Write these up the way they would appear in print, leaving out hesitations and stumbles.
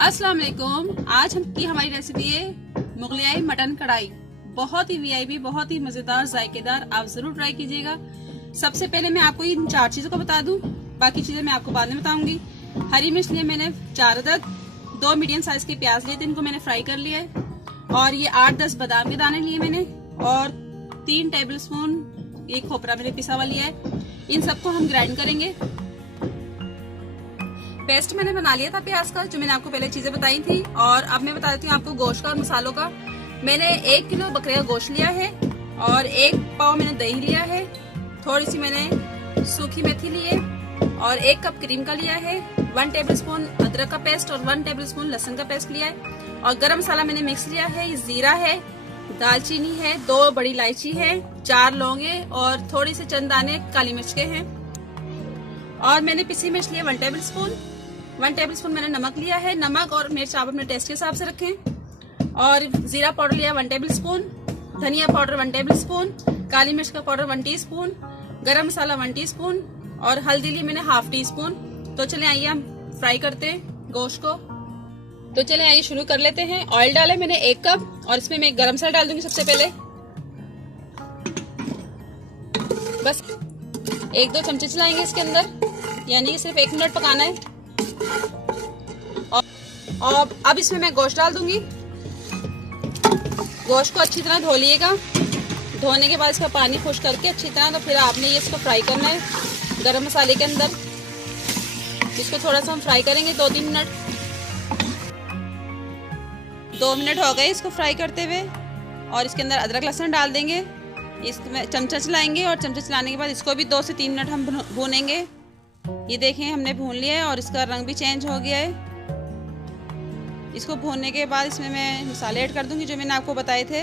अस्सलाम वालेकुम। आज की हमारी रेसिपी है मुगलियाई मटन कढ़ाई। बहुत ही वीआईपी, बहुत ही मजेदार, जायकेदार। आप जरूर ट्राई कीजिएगा। सबसे पहले मैं आपको इन 4 चीजों को बता दूं, बाकी चीजें मैं आपको बाद में बताऊंगी। हरी मिर्च लिए मैंने 4 अदद, 2 मीडियम साइज के प्याज लिए थे, इनको मैंने फ्राई कर लिया है। और ये 8-10 बादाम के दाने लिए मैंने, और 3 टेबल स्पून ये खोपरा मैंने पिसा हुआ लिया है। इन सबको हम ग्राइंड करेंगे। पेस्ट मैंने बना लिया था प्याज का, जो मैंने आपको पहले चीजें बताई थी। और अब मैं बता देती हूँ आपको गोश्त का और मसालों का। मैंने 1 किलो बकरे का गोश्त लिया है, और 1 पाव मैंने दही लिया है, थोड़ी सी मैंने सूखी मेथी ली है, और 1 कप क्रीम का लिया है, 1 टेबल स्पून अदरक का पेस्ट और 1 टेबल स्पून लहसुन का पेस्ट लिया है। और गरम मसाला मैंने मिक्स लिया है, जीरा है, दालचीनी है, 2 बड़ी इलायची है, 4 लौंगे और थोड़ी सी चंद दाने काली मिर्च के हैं। और मैंने पिसी मिर्च लिया 1 टेबल स्पून। 1 टेबल स्पून मैंने नमक लिया है। नमक और मिर्च आप अपने टेस्ट के हिसाब से रखें। और जीरा पाउडर लिया 1 टेबल स्पून, धनिया पाउडर 1 टेबल स्पून, काली मिर्च का पाउडर 1 टीस्पून, गरम मसाला 1 टीस्पून, और हल्दी ली मैंने ½ टीस्पून। तो चले आइए हम फ्राई करते हैं गोश्त को। तो चले आइए शुरू कर लेते हैं। ऑयल डाले मैंने 1 कप, और इसमें मैं गरम मसाला डाल दूंगी सबसे पहले। बस 1-2 चमचे चलाएंगे इसके अंदर, यानी कि सिर्फ 1 मिनट पकाना है। और अब इसमें मैं गोश्त डाल दूंगी। गोश्त को अच्छी तरह धो लिएगा। धोने के बाद इसका पानी खुश करके अच्छी तरह, तो फिर आपने ये इसको फ्राई करना है गरम मसाले के अंदर। इसको थोड़ा सा हम फ्राई करेंगे 2-3 मिनट। 2 मिनट हो गए इसको फ्राई करते हुए, और इसके अंदर अदरक लहसुन डाल देंगे। इसमें चमचा चलाएंगे, और चमचा चलाने के बाद इसको भी 2 से 3 मिनट हम भूनेंगे। ये देखें हमने भून लिया है, और इसका रंग भी चेंज हो गया है। इसको भूनने के बाद इसमें मैं मसाले ऐड कर दूंगी जो मैंने आपको बताए थे,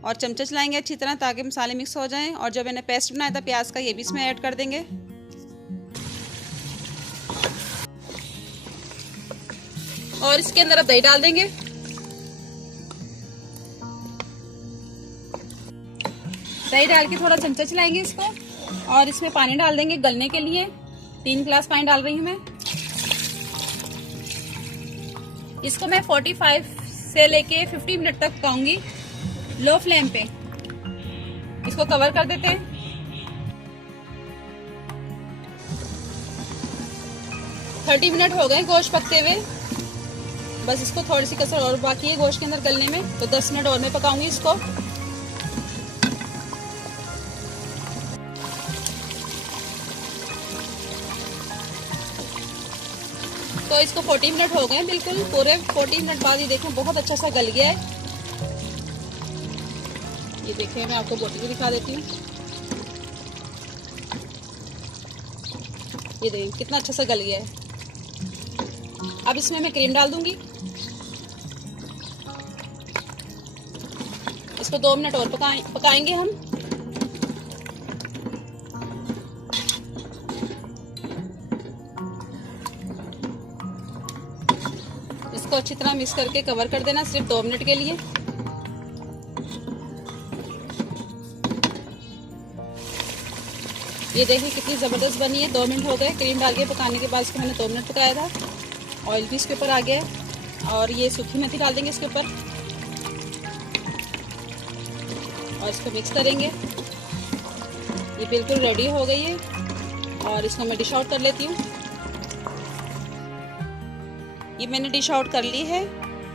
और चमचा चलाएंगे अच्छी तरह ताकि मसाले मिक्स हो जाएं। और जो मैंने पेस्ट बनाया था प्याज का, ये भी इसमें ऐड कर देंगे। और इसके अंदर अब दही डाल देंगे। दही डाल के थोड़ा चमचा चलाएंगे इसको, और इसमें पानी डाल देंगे गलने के लिए। 3 गिलास पानी डाल रही हूँ मैं। इसको मैं 45 से लेके 50 मिनट तक पकाऊंगी लो फ्लेम पे। इसको कवर कर देते हैं। थर्टी मिनट हो गए गोश्त पकते हुए। बस इसको थोड़ी सी कसर और बाकी है गोश्त के अंदर गलने में, तो 10 मिनट और मैं पकाऊंगी इसको। तो इसको 40 मिनट हो गए, बिल्कुल पूरे 40 मिनट बाद ये देखें बहुत अच्छा सा गल गया है। ये देखें, मैं आपको बोटी भी दिखा देती हूँ। ये देखें कितना अच्छा सा गल गया है। अब इसमें मैं क्रीम डाल दूंगी। इसको 2 मिनट और पकाएंगे हम। इसको अच्छी तरह मिक्स करके कवर कर देना सिर्फ 2 मिनट के लिए। ये देखिए कितनी ज़बरदस्त बनी है। 2 मिनट हो गए क्रीम डाल के पकाने के बाद। इसको मैंने 2 मिनट पकाया था। ऑयल भी इसके ऊपर आ गया है, और ये सूखी मेथी डाल देंगे इसके ऊपर, और इसको मिक्स करेंगे। ये बिल्कुल रेडी हो गई है, और इसको मैं डिश आउट कर लेती हूँ। ये मैंने डिश आउट कर ली है,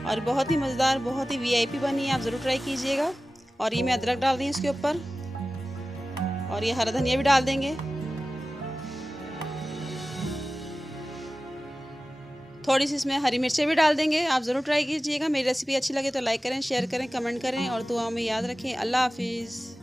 और बहुत ही मज़ेदार, बहुत ही वीआईपी बनी है। आप ज़रूर ट्राई कीजिएगा। और ये मैं अदरक डाल रही हूँ इसके ऊपर, और ये हरा धनिया भी डाल देंगे। थोड़ी सी इसमें हरी मिर्चें भी डाल देंगे। आप ज़रूर ट्राई कीजिएगा। मेरी रेसिपी अच्छी लगे तो लाइक करें, शेयर करें, कमेंट करें, और दुआ में याद रखें। अल्लाह हाफिज़।